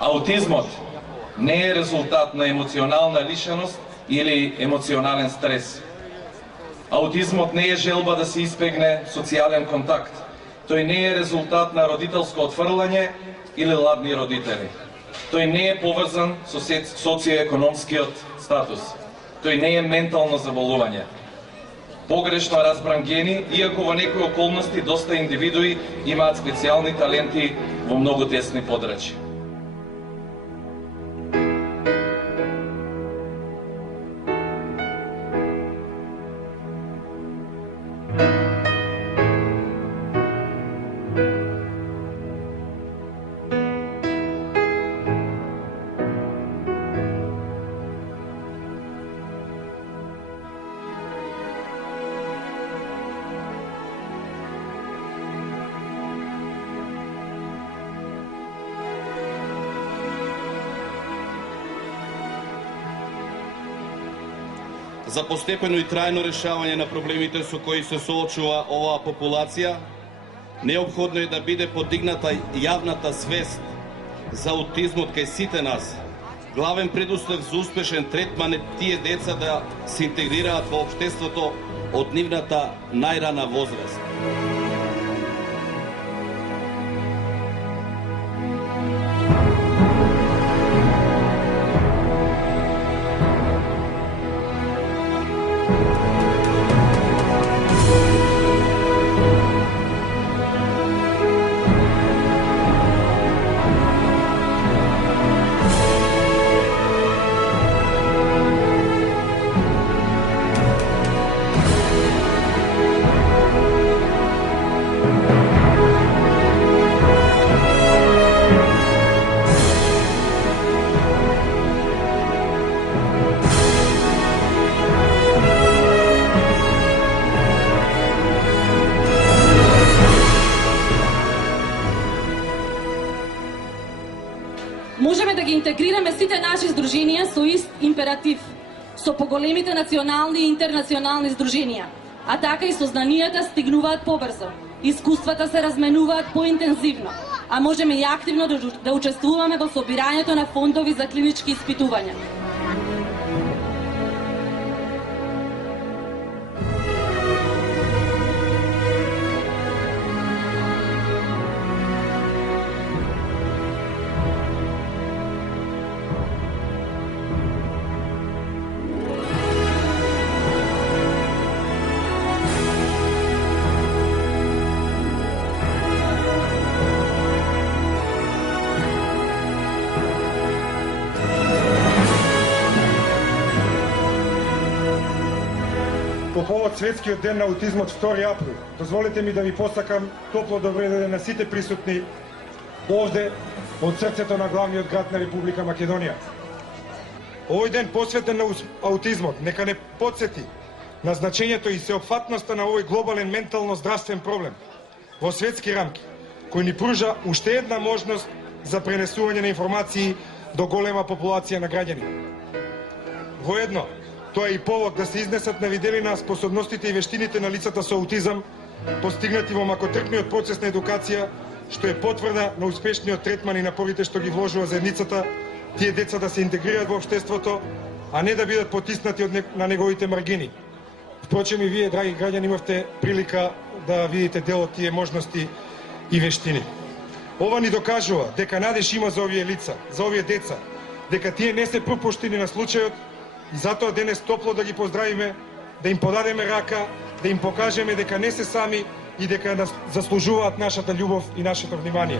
Аутизмот не е резултат на емоционална лишеност или емоционален стрес. Аутизмот не е желба да се избегне социјален контакт. Тој не е резултат на родителско отфрлање или ладни родители. Тој не е поврзан со социјоекономскиот статус. Тој не е ментално заболување. Погрешно разбран гени, иако во некои околности доста индивидуи имаат специјални таленти во многу тесни подрачи. За постепено и трајно решавање на проблемите со кои се соочува оваа популација, неопходно е да биде подигната јавната свест за аутизмот кај сите нас. Главен предуслов за успешен третман е тие деца да се интегрираат во општеството од нивната најрана возраст. Можеме да ги интегрираме сите наши здруженија со ист императив, со поголемите национални и интернационални здруженија, а така и сознанијата стигнуваат побрзо, искуствата се разменуваат поинтензивно, а можеме и активно да учествуваме во собирањето на фондови за клинички испитувања. По повод Светскиот ден на аутизмот 2 април, дозволете ми да ви посакам топло добре ден на сите присутни овде од срцето на главниот град на Република Македонија. Овој ден посветен на аутизмот нека не потсети на значењето и сеопфатноста на овој глобален ментално здравствен проблем во светски рамки, кој ни пружа уште една можност за пренесување на информации до голема популација на граѓани. Воедно, тоа е и повод да се изнесат на виделина способностите и вештините на лицата со аутизам, постигнати во макотрпниот процес на едукација, што е потврда на успешниот третман и напорите што ги вложува заедницата, тие деца да се интегрираат во општеството, а не да бидат потиснати на неговите маргини. Впрочем, и вие, драги граѓани, имавте прилика да видите дел од тие можности и вештини. Ова ни докажува дека надеж има за овие лица, за овие деца, дека тие не се пропуштени на случајот, и затоа денес топло да ги поздравиме, да им подадеме рака, да им покажеме дека не се сами и дека заслужуваат нашата љубов и нашето внимание.